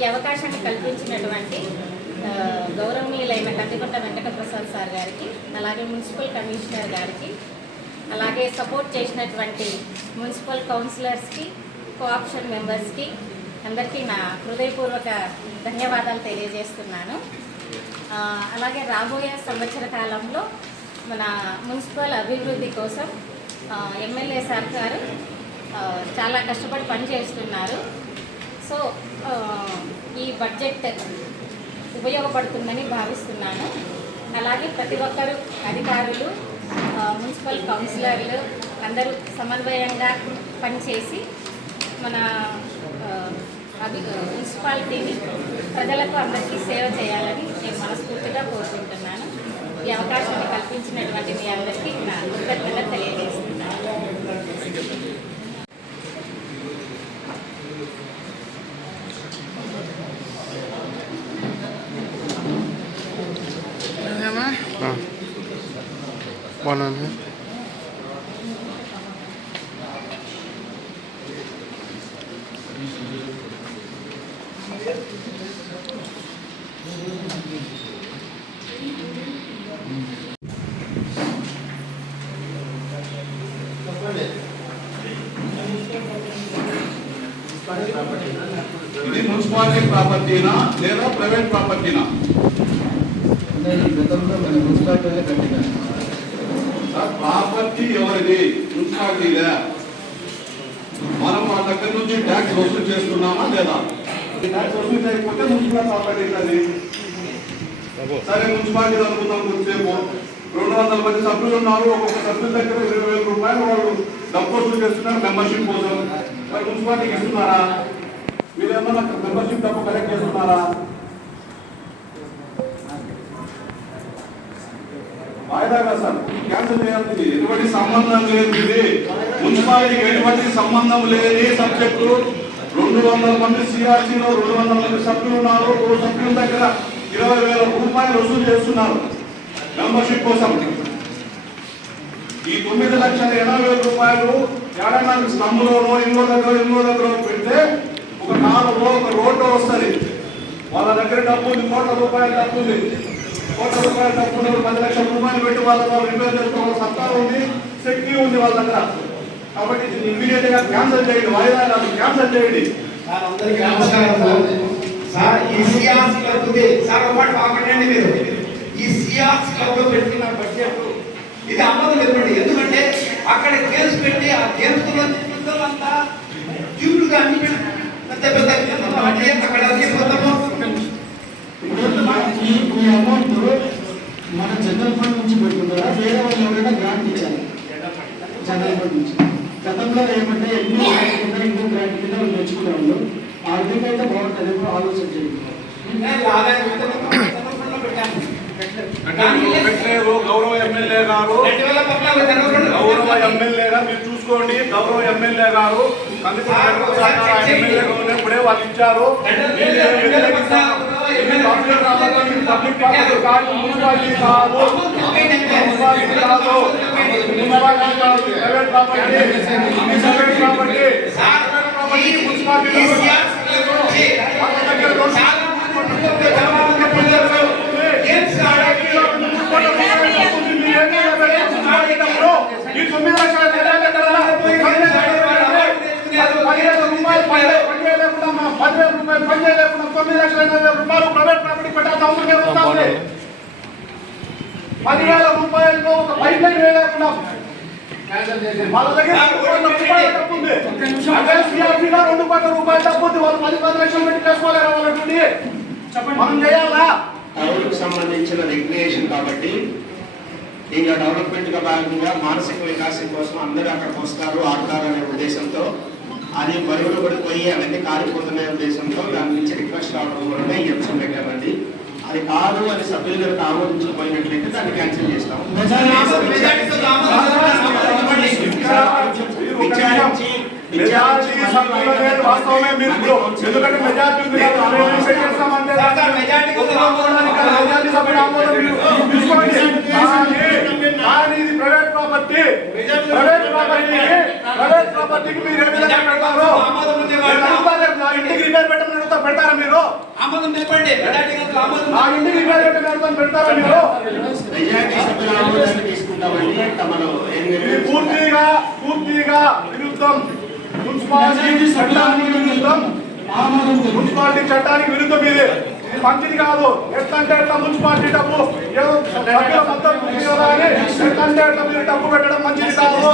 ఈ అవకాశాన్ని కల్పించినటువంటి గౌరవనీయులైన కందికొండ వెంకటప్రసాద్ సార్ గారికి అలాగే మున్సిపల్ కమిషనర్ గారికి అలాగే సపోర్ట్ చేసినటువంటి మున్సిపల్ కౌన్సిలర్స్కి కోఆప్షన్ మెంబర్స్కి అందరికీ నా హృదయపూర్వక ధన్యవాదాలు తెలియజేస్తున్నాను. అలాగే రాబోయే సంవత్సర కాలంలో మన మున్సిపల్ అభివృద్ధి కోసం ఎమ్మెల్యే సార్ గారు చాలా కష్టపడి పనిచేస్తున్నారు. సో ఈ బడ్జెట్ ఉపయోగపడుతుందని భావిస్తున్నాను. అలాగే ప్రతి ఒక్కరు అధికారులు మున్సిపల్ కౌన్సిలర్లు అందరూ సమన్వయంగా పనిచేసి మన అభి మున్సిపాలిటీని ప్రజలకు అందరికీ సేవ చేయాలని నేను మనస్ఫూర్తిగా కోరుకుంటున్నాను. ఈ అవకాశాన్ని కల్పించినటువంటి మీ అందరికీ నా కృతజ్ఞత తెలియజేస్తున్నాను. బాగున్నాను ఇది మున్సిపాలిటీ ప్రాపర్టీనా లేదా ప్రైవేట్ ప్రాపర్టీనా? అంటే ఈ గతంలో మన మున్సిపాలిటీలో కట్టిన సార్ ప్రాపర్టీ ఎవరిది? మున్సిపాలిటీదా మనం వాళ్ళ దగ్గర నుంచి ట్యాక్స్ వసూలు చేస్తున్నామా లేదా? ట్యాక్స్ వసూలు చేయకపోతే మున్సిపల్ ప్రాపర్టీ అది సరే మున్సిపాలిటీ అనుకుందాం కొంతసేపు. రెండు వందల మంది సభ్యులు ఉన్నారు. ఒక్కొక్క సభ్యుల దగ్గర ఇరవై వేల రూపాయలు వాళ్ళు డబ్బు వసూలు చేస్తున్నారు. మెంబర్షిప్ కోసం. మరి మున్సిపాలిటీకి ఇస్తున్నారా? మీరు ఏమన్నా మెంబర్షిప్ డబ్బు కలెక్ట్ చేస్తున్నారా? వాయిదా కాదు సార్ క్యాన్సిల్ చేయాల్సింది. ఎటువంటి సంబంధం లేదు ఇది. మున్సిపాలిటీకి ఎటువంటి సంబంధం లేని సబ్జెక్టు. రెండు వందల మంది సిఆర్సీలో రెండు వందల మంది సభ్యులు ఉన్నారు. ఓ సభ్యుల దగ్గర ఇరవై వేల రూపాయలు వసూలు చేస్తున్నారు. మెంబర్షిప్ కోసం. ఈ తొమ్మిది లక్షల ఎనభై వేల రూపాయలు ఏడన్నా స్లమ్లోనో ఇంకో దగ్గర ఇంకో దగ్గర పెడితే ఒక నాలుగు ఒక రోడ్డు వస్తుంది. వాళ్ళ దగ్గర డబ్బు ఉంది కోట్ల రూపాయలు డబ్బు ఉంది. కోట్ల రూపాయల డబ్బు ఉంది పది లక్షల రూపాయలు పెట్టి వాళ్ళ రిపేర్ చేసుకోవాలి సత్తా ఉంది శక్తి ఉంది వాళ్ళ దగ్గర. కాబట్టి ఇమీడియట్గా క్యాన్సిల్ చేయండి వాయిదా క్యాన్సిల్ చేయండి. సార్ అందరికీ నమస్కారం సార్. ఈ సిఆర్స్ క్లబ్ సార్ ఒక మాట మాట్లాడండి మీరు. ఈ సిఆర్స్ క్లబ్లో పెట్టిన బడ్జెట్ ఇది అమ్మదు లేదండి ఎందుకంటే అక్కడ గేమ్స్ పెట్టి ఆ గేమ్స్లో పిల్లలంతా ట్యూబ్లుగా అన్ని పెద్ద పెద్ద అక్కడ అన్ని మొత్తము ఈ ఈ అమౌంట్ మన జనరల్ ఫండ్ నుంచి పెట్టుకుంటారా? వేరే వాళ్ళు ఎవరైనా గ్రాంట్ ఇచ్చారు? జనరల్ ఫండ్ నుంచి. గతంలో ఏమంటే ఎన్నో గ్రాంట్ కింద ఇంకో గ్రాంట్ కింద వాళ్ళు తెచ్చుకునేవాళ్ళు. ఆ విధంగా అయితే బాగుంటుంది ఎప్పుడు ఆలోచన చేయండి ఆదాయం అయితే జనరల్ ఫండ్లో పెట్టాను పెట్టలేదు, పెట్టలేదు గౌరవ ఎమ్మెల్యే గారు. గౌరవ. ఎమ్మెల్యేగా మీరు చూసుకోండి. గౌరవ ఎమ్మెల్యే గారు కందికొండ వెంకటప్రసాద్ గారు ఉన్నప్పుడే వాళ్ళు ఇచ్చారు. మీరు ఏం వ్యతిరేకిస్తారు? ఇది పబ్లిక్ ప్రాపర్టీ, ఇది పబ్లిక్ ప్రాపర్టీ కాదు, మున్సిపాలిటీ కాదు. మున్సిపాలిటీ కాదు. మున్సిపాలిటీ కాదు, ప్రైవేట్ ప్రాపర్టీ. ఇది private property. Sir, private property ఈ- మున్సిపాలిటీ ఈ కాదు. సిఆర్స్ క్లబ్ నుంచి వాళ్ళ దగ్గర రెండు చాలా మంది జనాభా ప్రజలు గేమ్స్ ఆడడానికి ఈ తొమ్మిది లక్షల జనాలు ఎక్కడ ఉన్నారు? పదివేల రూపాయలు పదివేల పదివేల లేకుండా మనం పదివేల రూపాయలు పని చేయలేకుండా తొమ్మిది లక్షల ఎనభై వేల రూపాయలు ప్రైవేట్ ప్రాపర్టీ పెట్టాల్సిన అవసరం ఉంది? పదివేల రూపాయలు ఒక పైప్ లైన్ వాళ్ళ దగ్గర రెండు కోట్ల రూపాయల ఉంది. ఉంది. వాళ్ళు పది పది లక్షలు పెట్టి చేసుకోలేరా వాళ్ళటువంటి మనం చేయాలా? టౌన్కు సంబంధించిన రిక్రియేషన్ కాబట్టి ఇంకా డెవలప్మెంట్గా భాగంగా మానసిక వికాసం కోసం అందరూ అక్కడికి వస్తారు ఆడతారు అనే ఉద్దేశంతో అది బరువులు పడిపోయి అవన్నీ కాలిపోతున్న ఉద్దేశంతో దాని నుంచి రిక్వెస్ట్ రావడం వల్ల ఈ అంశం పెట్టామండి. అది కాదు అని సభ్యుల గారికి ఆమోదించకపోయినట్లయితే దాన్ని క్యాన్సిల్ చేస్తాం విచారించి మెజారిటీ సంఖ్యలో లేదు వాస్తవమే మీరు ఎందుకంటే మెజారిటీ ఉంది చేస్తామంటే మెజారిటీ మెజారిటీ సభ్యులు ఆమోదం కానీ ఇది private property. Private property private ప్రాపర్టీకి మీరు ఏ విధంగా పెడతారు? ఇంటికి రిపేర్ పెట్టమని ఆమోదం చెప్పండి పెడతారా మీరు? పూర్తిగా పూర్తిగా విరుద్ధం. మున్సిపాలిటీ చట్టానికి విరుద్ధం. మున్సిపాలిటీ చట్టానికి విరుద్ధం ఇది. మంచిది కాదు. ఎట్లంటే ఎట్లా మున్సిపాలిటీ డబ్బు. ఏదో సభ్యుల ఎట్లా మీరు డబ్బు పెట్టడం మంచిది కాదు.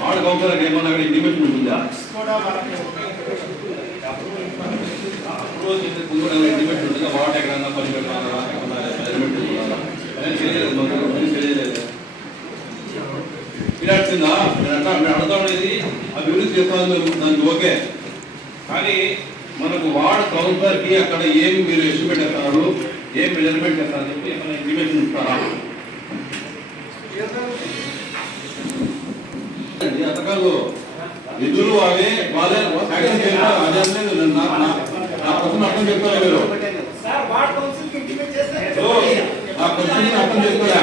వాడు గౌపరానికి ఏమన్నా అక్కడ ఉంటుందా రోజు ఉంటుందా వాడు ఎక్కడన్నా పని పెట్టాలా ఎలిమెంట్ తెలియలేదు తెలియలేదు నేను అంటా అడతా ఉండేది అభివృద్ధి చేస్తాను దానికి ఓకే. కానీ మనకు వార్డ్ కౌన్సిలర్కి అక్కడ ఏమి మీరు ఎస్టిమేట్ చేస్తున్నారు ఏం మెజర్మెంట్ చేస్తారని చెప్పి ఏమైనా ఇంటిమేషన్ ఇస్తారా? అతకాలు నిధులు అవే వాళ్ళే అదే నా కోసం అర్థం చెప్తారు మీరు సార్ వార్డ్ కౌన్సిల్ ఇంటిమేట్ చేస్తే సో, నా క్వశ్చన్ అర్థం చేసుకోలే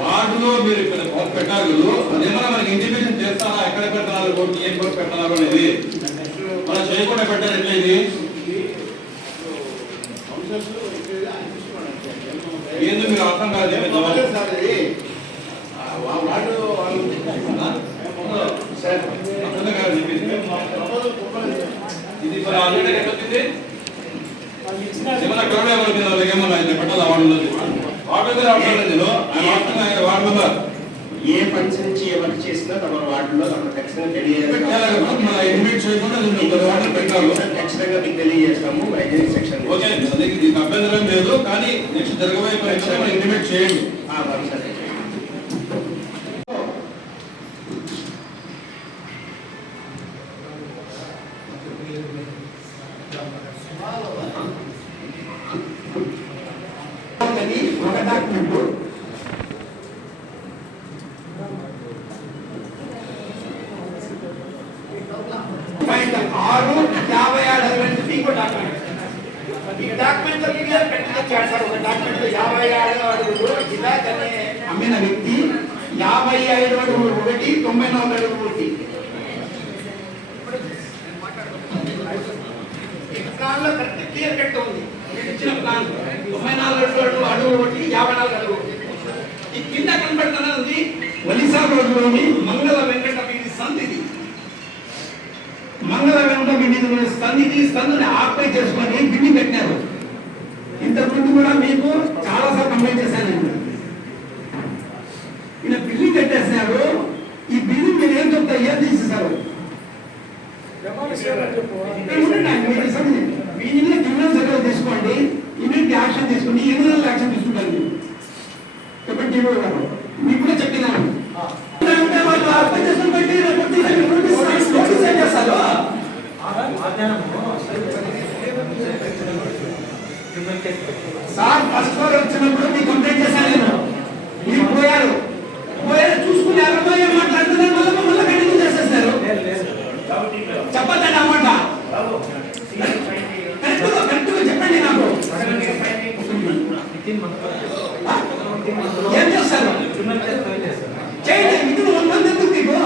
వార్డులో మీరు ఇక్కడ కోర్టు పెట్టారు కదా, అదేమన్నా మనకి ఇంటిమేషన్ చేస్తారా ఎక్కడ పెట్టాలి కోర్టు ఏం కోర్టు పెట్టాలి అనేది మనం చేయకుండా పెట్టారు ఎట్లా ఇది ఏందో మీరు అర్థం కాదు చెప్పేది. సార్ అర్థం కాదు ఇది మరి ఆల్రెడీ ఎక్కడ వచ్చింది ఏమన్నా కరోనా ఎవరి మీద ఏమన్నా ఆయన పెట్టాలి వార్డులో వార్డు మీద లేదు ఆయన వాడుతున్న ఆయన వార్డు మెంబర్ ఏ ఫండ్స్ నుంచి ఎవరు చేసినా తమ వార్డులో తమ ఖచ్చితంగా తెలియజేస్తాము. మన చేయకుండా నేను ఖచ్చితంగా మీకు తెలియజేస్తాము. సెక్షన్ ఓకే అదే దీనికి అభ్యంతరం లేదు కానీ నెక్స్ట్ జరగబోయే పరీక్ష ఇంటిమేట్ చేయండి సరే ఒక డాక్యుమెంట్ పాయింట్ ఆరు యాభై ఆరు అరవై ఇంకో డాక్యుమెంట్ ఈ డాక్యుమెంట్ క్లియర్ పెట్టించాడు సార్ ఒక డాక్యుమెంట్ యాభై ఆరు అడుగులు జిలాక్ అనే అమ్మిన వ్యక్తి యాభై ఐదు అడుగులు ఒకటి తొంభై నాలుగు అడుగులు ఒకటి. ప్లాన్లో కరెక్ట్ క్లియర్ కట్ ఉంది. ఇచ్చిన ప్లాన్. తొంభై నాలుగు అడుగులు అడుగులు ఒకటి యాభై నాలుగు అడుగులు ఒకటి. ఈ కింద కనబడుతున్నది ఒలిసా రోడ్లోని మంగళ వెంకట వీధి సంధిది మంగళ వెంకట వీధి సంధిది సందుని ఆక్పై చేసుకొని బిల్డింగ్ పెట్టినారు. ఇంతకుముందు కూడా మీకు చాలా సార్లు కంప్లైంట్ చేశాను నేను ఈయన బిల్డింగ్ కట్టేసినారు ఈ బిల్డింగ్ మీరు ఏం చెప్తా ఏం తీసేశారు వీటిని క్రిమినల్ చర్యలు తీసుకోండి ఇమీడియట్ యాక్షన్ తీసుకోండి ఎన్ని నెలలు యాక్షన్ తీసుకుంటారు మీరు చెప్పండి జీవో గారు మీకు కూడా చెప్పినాను అంటే వాళ్ళు అర్థం చేసుకుని పెట్టి రేపు తీసి నోటీస్ నోటీస్ ఏం చేస్తారు సార్ ఫస్ట్ ఫ్లోర్ వచ్చినప్పుడు మీకు కంప్లైంట్ చేశాను నేను మీరు పోయారు పోయారు చూసుకుని అరవై ఏం మాట్లాడుతున్నారు మళ్ళీ మళ్ళీ కంటిన్యూ చేసేస్తారు చెప్పద్దండి అన్నమాట కరెక్ట్గా కరెక్ట్గా చెప్పండి నాకు ఆ? ఏం చేస్తారు చేయండి ఇది వన్ మంత్ ఎందుకు మీకు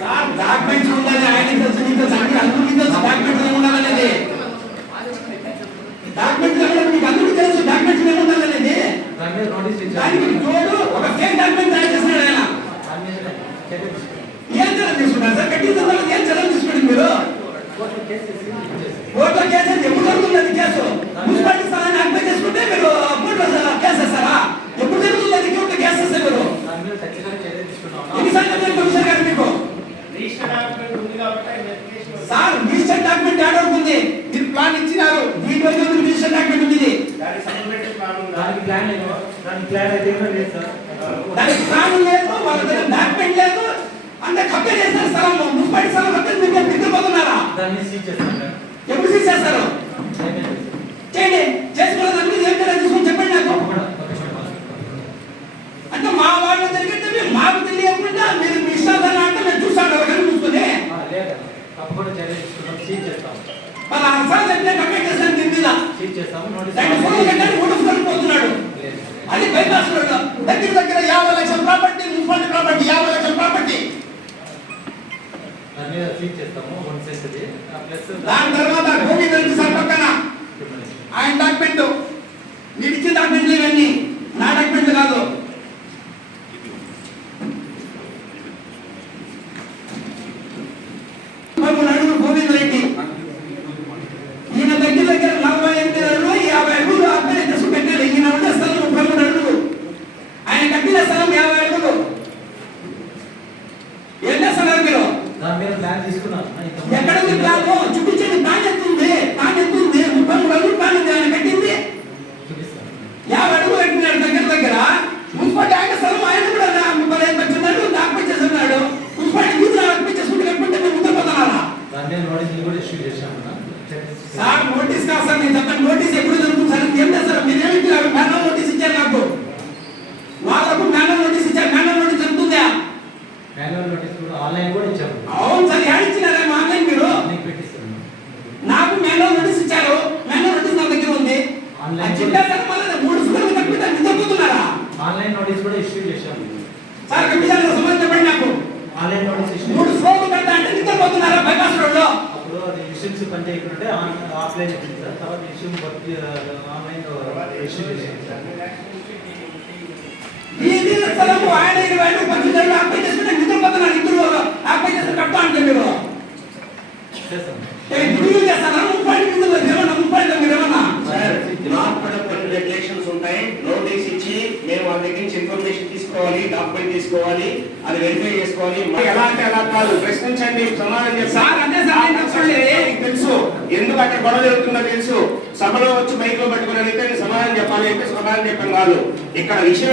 సార్ డాక్యుమెంట్స్ ఉండాలి ఆయన తెలుసు నీకు తెలుసు అన్ని అందరికీ తెలుసు డాక్యుమెంట్స్ ఏముండాలనేది డాక్యుమెంట్స్ మీకు అందరికీ తెలుసు డాక్యుమెంట్స్ ఏముండాలనేది దానికి తోడు ఒక ఫేక్ డాక్యుమెంట్ తయారు చేస్తున్నాడు ఆయన. ఏం చర్యలు తీసుకున్నారు సార్? కట్టిన తర్వాత ఏం చర్యలు తీసుకోండి మీరు? కోర్టులో కేసు ఎప్పుడు జరుగుతుంది అది కేసు మున్సిపాలిటీ స్థలాన్ని ఆక్యుపై చేసుకుంటే మీరు కోర్టులో కేసు వేస్తారా? ఎప్పుడు జరుగుతుంది అది? కోర్టులో కేసు వేస్తారు మీరు? ఎన్నిసార్లు చెప్పాను కమిషనర్ గారు మీకు సార్ రిజిస్టర్ డాక్యుమెంట్ యాడ్ అవుతుంది. మీరు ప్లాన్ ఇచ్చినారు. దీని మీరు రిజిస్టర్ డాక్యుమెంట్ ఉంది. దానికి ప్లాన్ లేదు. దానికి ప్లాన్ అయితే ఏమీ లేదు సార్. దానికి ప్లాన్ లేదు వాళ్ళ దగ్గర డాక్యుమెంట్ లేదు. అంటే కబ్జా చేస్తారు స్థలం మున్సిపాలిటీ స్థలం కబ్జా మీరు నిద్రపోతున్నారా దాన్ని సీజ్ చేస్తాం సార్. ఎప్పుడు తీసేస్తారు చేయండి. చేసుకున్న దాని మీద ఏం చర్యలు తీసుకొని చెప్పండి నాకు. అంటే మా వాళ్ళ జరిగితే మాకు తెలియకుండా మీరు మీ ఇష్టాధారణ అంటే మేము చూస్తాం కదా కళ్ళు మూసుకొని లేదా తప్పకుండా చర్య తీసుకుంటాం. సీజ్ చేస్తాం. మన అసలు చెప్పిన కంప్లీట్ చేస్తాను దీని మీద సీజ్ చేస్తాము నోటీస్ రెండు ఫోన్లు కట్టాలి మూడు ఫోన్లు పోతున్నాడు. అది బైపాస్ రోడ్ దగ్గర దగ్గర యాభై లక్షల ప్రాపర్టీ మున్సిపాలిటీ ప్రాపర్టీ యాభై లక్షల ప్రాపర్టీ దాని మీద సీజ్ చేస్తాము వన్ సెంట్ది. ప్లస్ దాని తర్వాత గోపి రెడ్డి సార్ పక్కన. ఆయన డాక్యుమెంట్ మీరు ఇచ్చిన డాక్యుమెంట్లు ఇవన్నీ నా డాక్యుమెంట్లు కాదు పదమూడు అడుగులు గోవింద్ రెడ్డి ఈయన దగ్గర దగ్గర నలభై ఎనిమిది అడుగులు యాభై అడుగులు అక్కడ తెసు పెట్టారు ఈయన ఉండే స్థలం ముప్పై మూడు అడుగులు ఆయన కట్టిన స్థలం యాభై అడుగులు ఏం చేస్తున్నారు మీరు దాని మీద ప్లాన్ తీసుకున్నాను ఎక్కడ ఉంది ప్లాన్ చూపించండి ప్లాన్ ఎంత ఉంది ప్లాన్ ఎంత ఉంది ముప్పై మూడు అడుగులు ప్లాన్ ఉంది ఆయన కట్టింది చూపిస్తాను యాభై అడుగులు కట్టినాడు దగ్గర దగ్గర మున్సిపాలిటీ ఆయన స్థలం ఆయన కూడా నా ముప్పై ఐదు వచ్చినాడు ఆక్యుపై చేస్తున్నాడు మున్సిపాలిటీ వీధులు ఆక్యుపై చేసుకుంటే కట్టుకుంటే మీరు ముందు పోతున్నారా దాని మీద నోటీసులు కూడా ఇష్యూ చేశాము సార్ నోటీస్ కాదు సార్ నేను చెప్పండి నోటీస్ ఎప్పుడు దొరుకుతుంది సార్ ఏం చేస్తారు మీరు ఏమి ఇచ్చారు మేనల్ నోటీస్ ఇచ్చారు నాకు వాళ్ళకు మేనల్ నోటీస్ ఇచ్చారు మేనల్ నోటీస్ దొరుకుతుందా మాన్యువల్ నోటీస్ కూడా ఆన్లైన్ కూడా ఇచ్చాము అవును సార్ యాడ్ ఇచ్చినారా మా ఆన్లైన్ మీరు నీకు పెట్టిస్తాను నాకు మేనల్ నోటీస్ ఇచ్చారు మేనల్ నోటీస్ నా దగ్గర ఉంది ఆన్లైన్ అది చెప్పారు సార్ మళ్ళీ మూడు సుఖాలు కట్టుకుంటే నిద్రపోతున్నారా ఆన్లైన్ నోటీస్ కూడా ఇష్యూ చేశాము సార్ కమిషన్ సమాధానం చెప్పండి నాకు ఆన్లైన్ నోటీస్ ఇష్యూ మూడు ఫ్లోర్లు కడతా అంటే నిద్రపోతున్నారా బైపాస్ రోడ్లో అప్పుడు అది ఇష్యూస్ పని చేయకుంటే ఆఫ్లైన్ ఇచ్చింది సార్ తర్వాత స్థలము ఆయన ఇరవై ఐదు పద్దెనిమిది ఆక్యుపై చేసుకుంటే చేసి అంటే మీరు చేస్తారా? ముప్పై నిధులు ఏమన్నా ముప్పై మీరు ఏమన్నా? రెగ్యులేషన్స్ ఉంటాయి. నోటీస్ ఇచ్చి మేము వాళ్ళ దగ్గర నుంచి ఇన్ఫర్మేషన్ తీసుకోవాలి డాక్యుమెంట్ తీసుకోవాలి అది వెరిఫై చేసుకోవాలి. ఎలా అంటే అలా కాదు ప్రశ్నించండి. సమాధానం చెప్పండి. చెప్పండి. తెలుసు. ఎందుకు అక్కడ గొడవ జరుగుతుందో తెలుసు. సభలో వచ్చి మైక్లో పట్టుకుని నేను సమాధానం చెప్పాలి అంటే సమాధానం చెప్పాను కాదు. ఇక్కడ విషయం.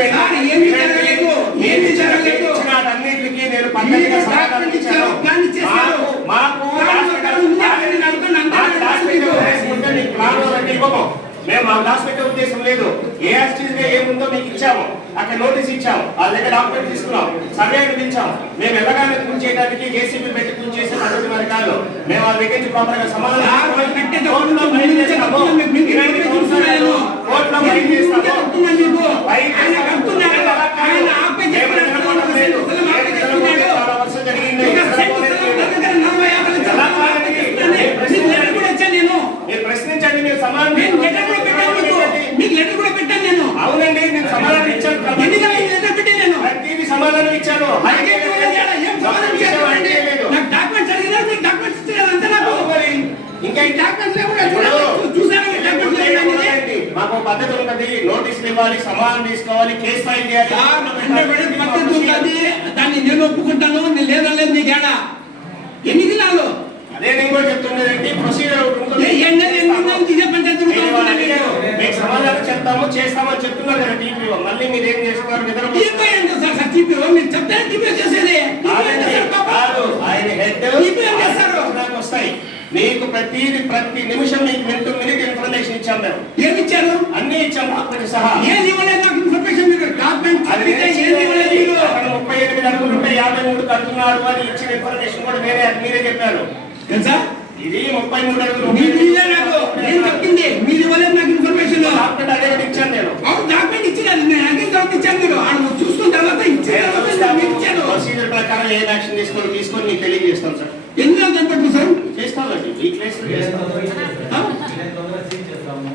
అన్నింటికి నేను పద్ధతిగా సమాధానం ఇచ్చాను. మాకు మేము మా దాచి పెట్టే ఉద్దేశం లేదు. ఏ యాక్సిడెంట్ ఏముందో మీకు ఇచ్చాము. అక్కడ నోటీస్ ఇచ్చాము. వాళ్ళ దగ్గర డాక్యుమెంట్ తీసుకున్నాం. సర్వే పిలిచాము మేము ఎలాగానే పూర్తి చేయడానికి ఏసీబీ పెట్టి పూర్తి చేసే పద్ధతి మరి కాదు. మేము వాళ్ళ దగ్గర నుంచి ప్రాపర్గా సమాధానం సార్, వాళ్ళు కట్టే కోర్టులో ఫైల్ చేస్తాము. మీకు- మీకు ఇలాంటి మీకు కౌన్సిలర్లు కోర్టులో ఫైల్ చేస్తాము. చెప్తున్నాను మీకు. ఫైల్ ఆయన చేస్తాము. కడుతున్నాడు. అలా కాదు. ఆయన ఆపై మేము చెప్పిన నిలబడడం లేదు. స్థలం ఆపై మేము చేసుకున్నాడు. చాలా వర్షం జరిగింది. ఒక సెంటు స్థలం దగ్గర దగ్గర నలభై యాభై లక్షల ఎలా రూపాయలు కాదండి? ఆపై చేసుకున్నాడు. మీకు లెటర్ కూడా ఇచ్చాను నేను మీరు ప్రశ్నించండి మీరు సమాధానం నేను లెటర్ కూడా పెట్టాను మీకు మీకు లెటర్ కూడా పెట్టాను నేను అవునండి నేను సమాధానం ఇచ్చాను కాబట్టి ఎన్ని సార్లు లెటర్ పెట్టాను నేను ప్రతిదీ సమాధానం ఇచ్చాను నాకేం తెలియదు ఏడా, ఏం సమాధానం విషయం చెప్పండి. అంటే లేదు. నాకు డాక్యుమెంట్స్ అడిగినారు మీకు డాక్యుమెంట్స్ ఇచ్చారు అంతే నాకు అవును మరి ఇంకా ఈ డాక్యుమెంట్స్ లేకుండా ఇప్పుడు చూసారా మీ డాక్యుమెంట్స్ లేకుండా ఏంటి? మాకు పద్ధతి ఉన్నది నోటీసులు ఇవ్వాలి సమాధానం తీసుకోవాలి కేసు ఫైల్ చేయాలి. పద్ధతి ఉన్నది. దాన్ని నేను ఒప్పుకుంటాను నేను లేదనలేదు నీకు ఏడా? ఎన్ని దినాలు? అదే నేను కూడా చెప్తున్నదండి ప్రొసీజర్. మీకు. సమాధానం చెప్తాము చేస్తామని చెప్తున్నారు కదా టీపీఓ. మళ్ళీ మీరు ఏం చేస్తున్నారు. టీపీ టీపీ మీరు చెప్తారా టీపీ చేసేది. టీపీ ఆయన హెడ్ టీపీ వస్తాయి. మీకు ప్రతి ప్రతి నిమిషం మీకు మినిట్ మినిట్ ఇన్ఫర్మేషన్ ఇచ్చాం మేము. ఏమి ఇచ్చారు? అన్ని ఇచ్చాం డాక్యుమెంట్ సహా. ఏది ఇవ్వలేదు నాకు ఇన్ఫర్మేషన్ మీరు డాక్యుమెంట్ అది ఏది ఇవ్వలేదు మీరు? అక్కడ ముప్పై ఎనిమిది అడుగులు ఉంటే యాభై మూడు కడుతున్నారు అని ఇచ్చిన ఇన్ఫర్మేషన్ కూడా వేరే మీరే చెప్పారు. తెలుసా? ఇది ముప్పై మూడు అడుగులు నాకు. నేను చెప్పింది. మీరు ఇవ్వలేదు నాకు ఇన్ఫర్మేషన్ డాక్యుమెంట్ అదే ఇచ్చాను నేను. అవును డాక్యుమెంట్ ఇచ్చినారు నేను అడిగిన తర్వాత ఇచ్చాను మీరు. ఆడ చూసుకున్న తర్వాత ఇచ్చిన నేను ఇచ్చాను. ప్రొసీజర్ ప్రకారం ఏం యాక్షన్ తీసుకోవాలి తీసుకొని మీకు తెలియజేస్తాం సార్ ఎన్ని రోజులు సార్ చేస్తామండి. తొందరగా సీజ్ చేస్తాము.